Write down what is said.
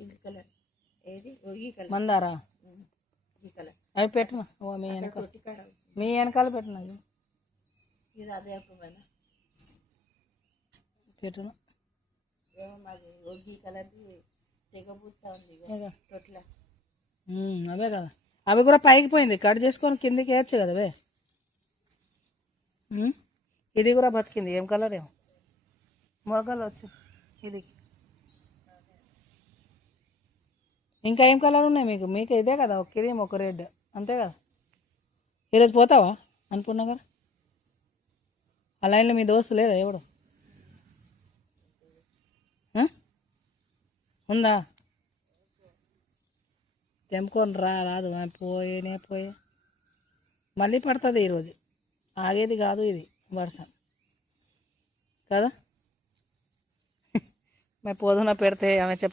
pink colour ఏది ఈ colour మందారా ఈ కలర్ అవి పెట్టిన ఓ మీ వెనకాల మీ వెనకాల పెట్టిన ఇది అదే అప్పుమైనా పెట్టిన ఏమో మాది ఈ కలర్ది తెగబూస్తా ఉంది తొట్ల అవే కదా అవి కూడా పైకి పోయింది కట్ చేసుకొని కిందికి వేయచ్చు కదా అవే ఇది కూడా బతికింది ఏం కలర్ ఏమో మొరగలు వచ్చింది ఇది ఇంకా ఏం కలర్ ఉన్నాయి మీకు మీకు ఇదే కదా ఒక క్రీమ్ ఒక రెడ్ అంతే కదా ఈరోజు పోతావా అనుకున్నగారు ఆ లైన్లో మీ దోస్తు లేదా ఎవడు ఉందా తెంపుకొని రాదు పోయే మళ్ళీ పడుతుంది ఈరోజు ఆగేది కాదు ఇది వర్షం కదా మరి పొద్దున పెడితే ఆమె చెప్తా